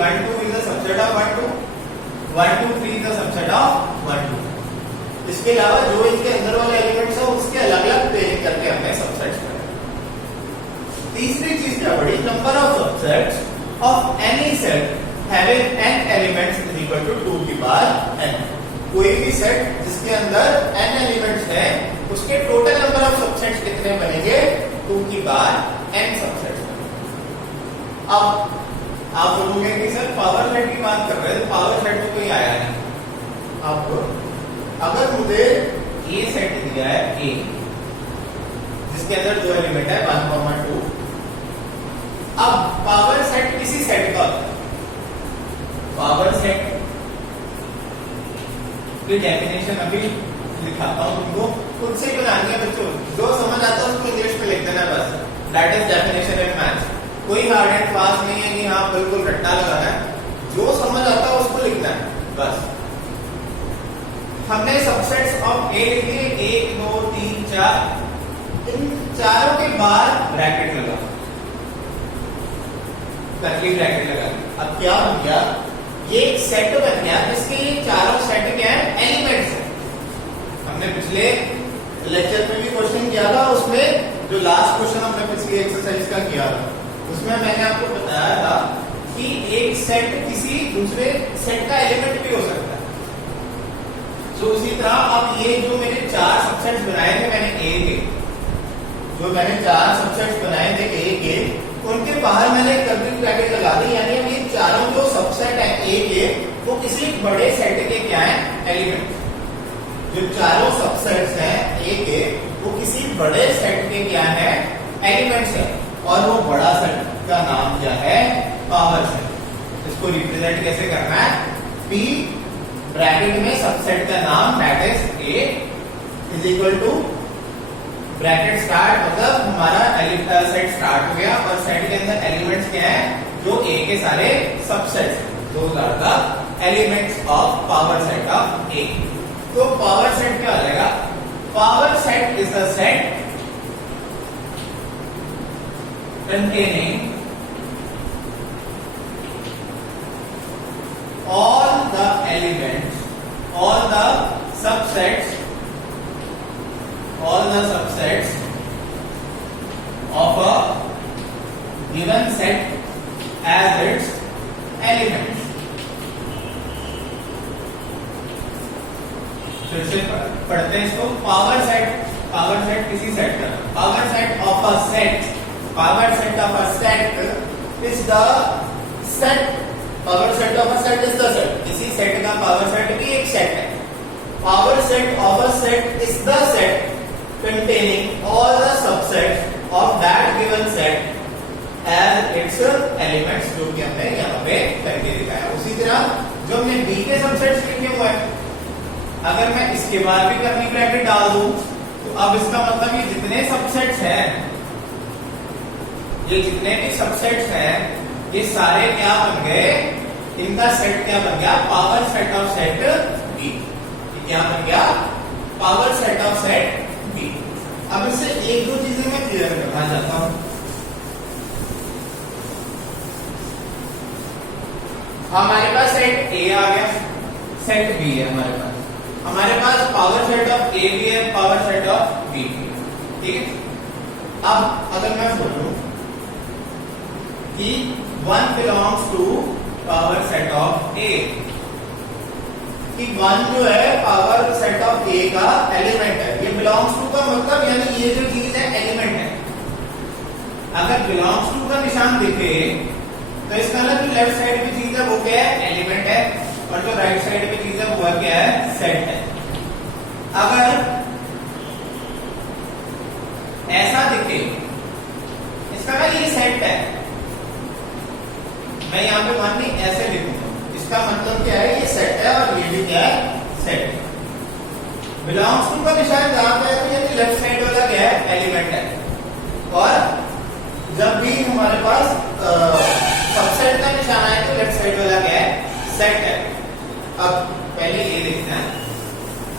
1 2 is the subset of 1 2, 1 2 3 is the subset of 1 2। इसके अलावा जो इसके अंदर वाले एलिमेंट्स है उसके अलग-अलग पेयरिंग करके हमने सबसेट्स बनाए। तीसरी चीज क्या पड़ी, number of subsets of any set having n elements is equal to 2 की पावर n। कोई भी सेट जिसके अंदर n एलिमेंट्स है उसके टोटल नंबर ऑफ सबसेट्स कितने बनेंगे, 2 की पावर n सबसेट्स। अब आप बोलोगे कि सर पावर सेट की बात कर रहे हैं, पावर सेट तो कोई आया नहीं। अब अगर मुझे ये सेट दिया है A जिसके अंदर जो एलिमेंट है 1 2, अब पावर सेट किसी सेट का होता है। पावर सेट की डेफिनेशन अभी लिखाता हूं तुमको, खुद से बनानी है बच्चों, जो समझ आता है उसको इंग्लिश में लिख देना बस। That is definition in maths. कोई हार्ड एंड फास्ट नहीं है कि हाँ बिल्कुल रट्टा लगाना है, जो समझ आता है उसको लिखना है बस। हमने सबसेट्स ऑफ ए लिख लिए 1 2 3 4, इन चारों के बाद ब्रैकेट लगा, कर्ली ब्रैकेट लगा। अब क्या हो गया, ये एक सेट बन गया जिसके ये चारों सेट क्या है, एलिमेंट्स है। हमने पिछले लेक्चर में भी क्वेश्चन किया था, उसमें जो लास्ट क्वेश्चन हमने पिछली एक्सरसाइज का किया था उसमें मैंने आपको बताया था कि एक सेट किसी दूसरे सेट का एलिमेंट भी हो सकता है। तो उसी तरह अब ये जो मेरे 4 सबसेट्स बनाए थे मैंने A के, जो मैंने 4 सबसेट्स बनाए थे A के, उनके बाहर मैंने कर्ली ब्रैकेट लगा दी, यानी अब ये चारों जो सबसेट है A के वो किसी बड़े सेट के क्या है, एलिमेंट। जो चारों सबसेट्स हैं A के वो किसी बड़े सेट के क्या है, एलिमेंट्स है, और वो बड़ा सेट का नाम क्या है, पावर सेट। इसको रिप्रेजेंट कैसे करना है, P ब्रैकेट में सबसेट का नाम that is A is equal to bracket start, मतलब हमारा सेट स्टार्ट हो गया और सेट के अंदर एलिमेंट्स क्या है, जो A के सारे subsets, those are the elements of power set of A। तो पावर सेट क्या हो जाएगा, power set is the set containing all the elements, all the subsets of a given set as its elements। फिर से पढ़ते हैं इसको। Power set किसी सेट का, power set of a set, power set of a set is the set, power set of a set is the set, किसी set का power set भी एक सेट है। Power set of a set is the set containing all the subsets of that given set as its elements, जो कि हमने यहाँ पे करके दिखाया। उसी तरह जो हमने B के सबसेट्स लिखे हुए हैं, अगर मैं इसके बाद भी कर्ली ब्रैकेट डाल दूं तो अब इसका मतलब ये जितने सबसेट्स हैं, ये जितने भी सबसेट्स हैं, ये सारे क्या बन गए, इनका सेट क्या बन गया, power set of set B। ये क्या बन गया, power set of set B। अब इससे एक दो चीजें मैं क्लियर करना चाहता हूं। हमारे पास सेट A आ गया, सेट B है हमारे पास पावर सेट ऑफ A भी है, पावर सेट ऑफ B भी है, ठीक है। अब अगर मैं बोलूं कि 1 belongs to power set of A, कि 1 जो है पावर सेट ऑफ A का एलिमेंट है। ये बिलोंग्स टू का मतलब यानी ये जो चीज है एलिमेंट है। अगर बिलोंग्स टू का निशान दिखे तो इसका मतलब जो लेफ्ट साइड की चीज है वो क्या है, एलिमेंट है, और जो राइट साइड की चीज है वो क्या है, सेट है। अगर ऐसा दिखे इसका मतलब ये सेट है, मैं यहां पे मान ली ऐसे लिखूंगा, इसका मतलब क्या है, ये सेट है और ये भी क्या है, सेट है। बिलोंग्स टू का निशान जहां पे है तो यानी लेफ्ट साइड वाला क्या है, एलिमेंट है। और जब भी हमारे पास सबसेट का निशान आए तो लेफ्ट साइड वाला क्या है, सेट है। अब पहले ये लिखना है,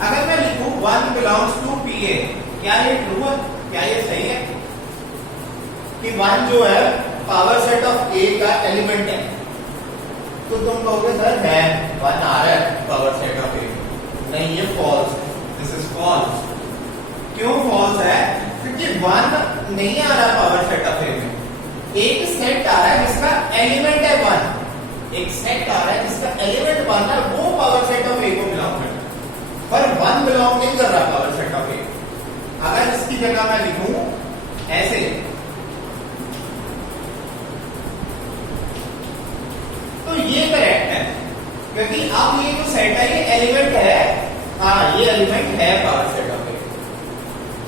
अगर मैं लिखूं 1 बिलोंग्स टू PA, क्या ये ट्रू है, क्या ये सही है कि 1 जो है पावर सेट ऑफ A का एलिमेंट है। तो तुम कहोगे सर है 1 आ रहा है पावर सेट ऑफ ए, नहीं ये फॉल्स है, दिस इज फॉल्स। क्यों फॉल्स है? क्योंकि 1 नहीं आ रहा पावर सेट ऑफ ए में, एक सेट आ रहा है जिसका एलिमेंट है 1, एक सेट आ रहा है जिसका एलिमेंट 1 है, वो पावर सेट ऑफ ए को बिलोंग करता है, पर 1 बिलोंग नहीं कर रहा पावर सेट ऑफ ए। अगर इसकी जगह मैं लिखूं ऐसे, तो ये करेक्ट है, क्योंकि अब ये जो सेट है ये एलिमेंट है, हाँ ये एलिमेंट है power set of A.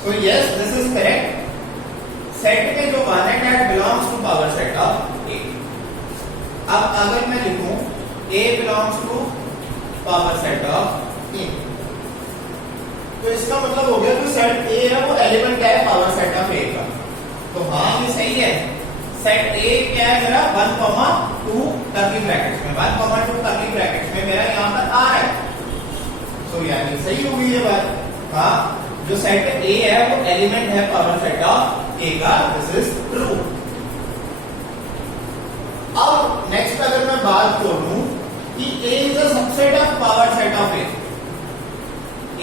So yes this is correct. Set में जो 1 है that belongs to power set of A. अब अगर मैं लिखूं A belongs to power set of A, तो इसका मतलब हो गया कि सेट A है वो एलिमेंट है पावर सेट ऑफ A का। तो हाँ ये सही है, सेट A क्या है मेरा 1, 2 कर्ली ब्रैकेट्स में, 1, 2 कर्ली ब्रैकेट्स में मेरा यहाँ पर आ रहा है, तो यानी सही होगी ये बात। हाँ जो सेट A है वो एलिमेंट है पावर सेट ऑफ A का, दिस इज ट्रू। अब नेक्स्ट अगर मैं बात करूं कि A is a subset of power set of A,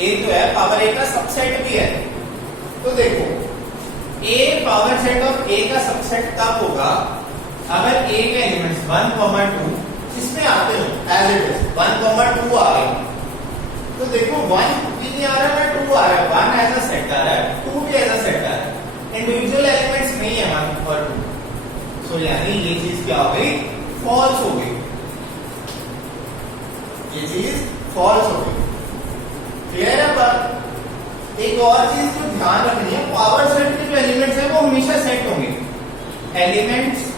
A जो है पावर A का सबसेट भी है, तो देखो A power set of A का सबसेट कब होगा? अगर A के एलिमेंट्स 1, 2 इसमें आते हो एज इट इज 1, 2 आ रहे हो, तो देखो 1 भी नहीं आ रहा है, 2 आ रहा है, 1 एज अ सेट आ रहा है, 2 भी एज अ सेट आ रहा है, इंडिविजुअल एलिमेंट्स नहीं है 1 और 2, तो यानी ये चीज क्या हो गई? फॉल्स हो गई, ये चीज फॉल्स हो गई। क्लियर है बात? एक और चीज जो ध्यान रखनी है, पावर सेट के जो एलिमेंट्स हैं वो हमेशा सेट होंगे, एलिमेंट्स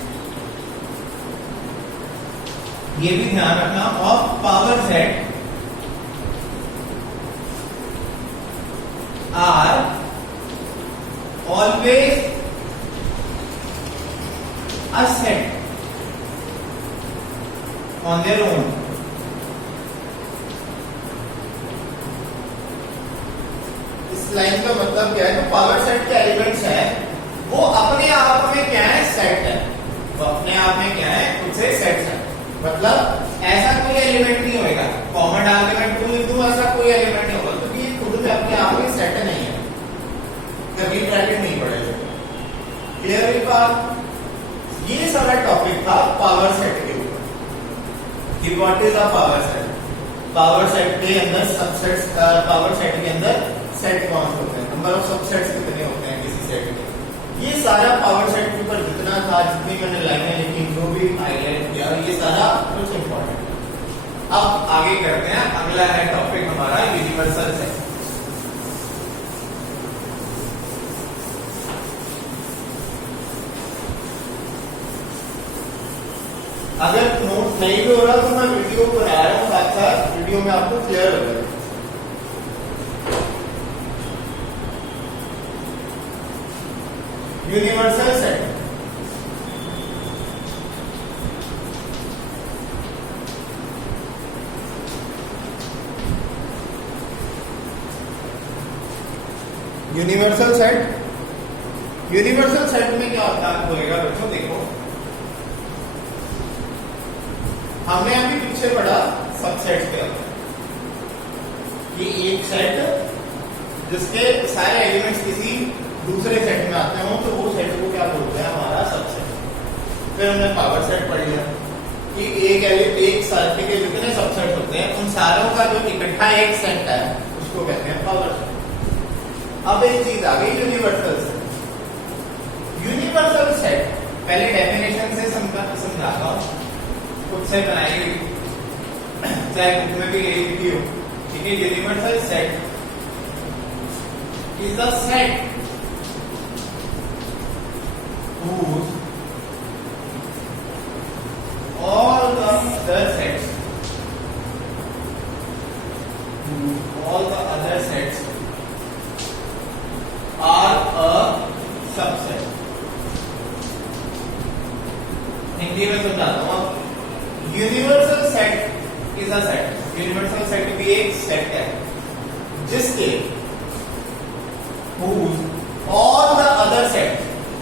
ये भी ध्यान रखना, of power set are always a set on their own। इस लाइन का मतलब क्या है? तो पावर सेट के एलिमेंट्स हैं वो अपने आप में क्या है? सेट है, वो अपने आप में क्या है? खुद से सेट है, मतलब ऐसा कोई एलिमेंट नहीं होगा, कॉमन डाल के मैं 2 लिख दूं ऐसा कोई एलिमेंट नहीं होगा, क्योंकि ये खुद में अपने आप में सेट नहीं है, कभी ब्रैकेट नहीं पड़ेगा। क्लियर है बात? ये सारा टॉपिक था पावर सेट के ऊपर कि what is a power set, power set के अंदर सबसेट्स, पावर सेट के अंदर सेट कौन से होते हैं, नंबर ऑफ सबसेट्स कितने होते हैं किसी सेट में, ये सारा पावर सेट के ऊपर जितना था, जितनी मैंने लाइनें लिखी, जो भी हाईलाइट किया, ये सारा कुछ इंपॉर्टेंट है। अब आगे करते हैं, अगला है टॉपिक हमारा यूनिवर्सल सेट। अगर नोट नहीं भी हो रहा तो मैं वीडियो बना रहा हूं, साथ साथ वीडियो में आपको क्लियर हो जाएगा। Universal set, universal set, universal set में क्या होता होगा बच्चों? देखो हमने अभी पीछे पढ़ा सबसेट्स क्या होता है, ये एक सेट जिसके सारे एलिमेंट्स किसी दूसरे सेट में आते हो, तो वो सेट को क्या बोलते हैं? हमारा सबसेट। फिर हमने पावर सेट पढ़ लिया कि एक सर्किट के जितने सबसेट होते हैं उन सारों का जो इकट्ठा एक सेट है उसको कहते हैं पावर सेट। अब एक चीज आ गई यूनिवर्सल सेट। यूनिवर्सल सेट पहले डेफिनेशन से समझाता हूं, खुद से बनाई हुई, चाहे बुक में भी लिखी हो, ठीक है? Universal set is the set whose all the other sets are a subset। Hindi में समझाता हूं। Universal set is a set, universal set भी एक सेट है जिसके ऑल द अदर सेट,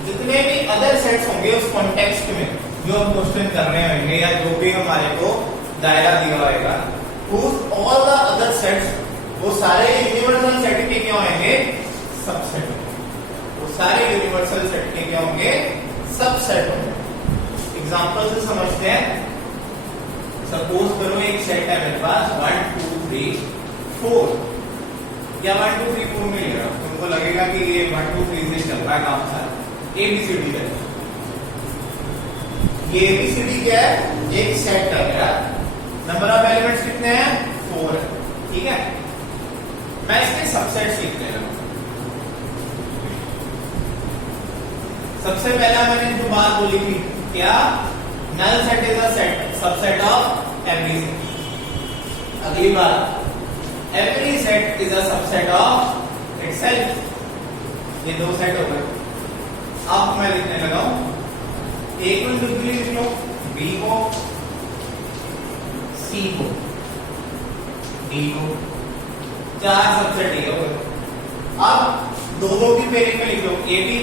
जितने भी अदर सेट्स होंगे उस कॉन्टेक्स्ट में जो हम क्वेश्चन कर रहे होंगे या जो भी हमारे को दायरा दिया होगा, whose all the other sets, वो सारे यूनिवर्सल सेट के क्या होंगे, सबसेट होंगे। वो सारे यूनिवर्सल सेट के क्या होंगे, सबसेट होंगे। एग्जांपल से समझते हैं। सपोज करो एक सेट है मेरे पास 1 2 3 4, या 1 2 3 4 नहीं लेगा, तुमको लगेगा कि ये 1 2 3 से चल रहा है काम सारा, एबीसीडी है। ये एबीसीडी क्या है, एक सेट है मेरा, नंबर ऑफ एलिमेंट्स कितने हैं, 4 है, ठीक है। मैं इसके सबसेट्स लिखने लगा। सबसे पहला मैंने जो बात बोली थी, क्या, null set is a set subset of every set. अगली बात, every set is a subset of itself. ये दो सेट हो गए। अब मैं लिखने लगा हूं, ए को इंडिविजुअली लिख लो, बी को, सी को, डी को, 4 सबसेट ये हो गए। अब दो की पेयरिंग में लिख लो, ए बी,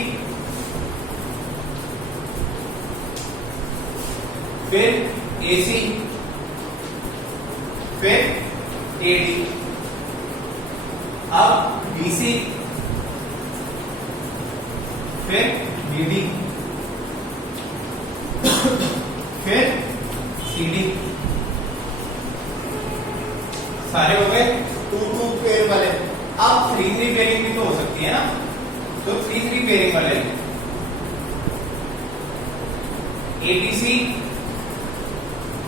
फिर AC, फिर AD, अब BC, फिर BD, फिर CD। सारे हो गए 2 पेयर वाले। अब 3 पेयरिंग भी तो हो सकती है ना, तो 3 पेयरिंग वाले ABC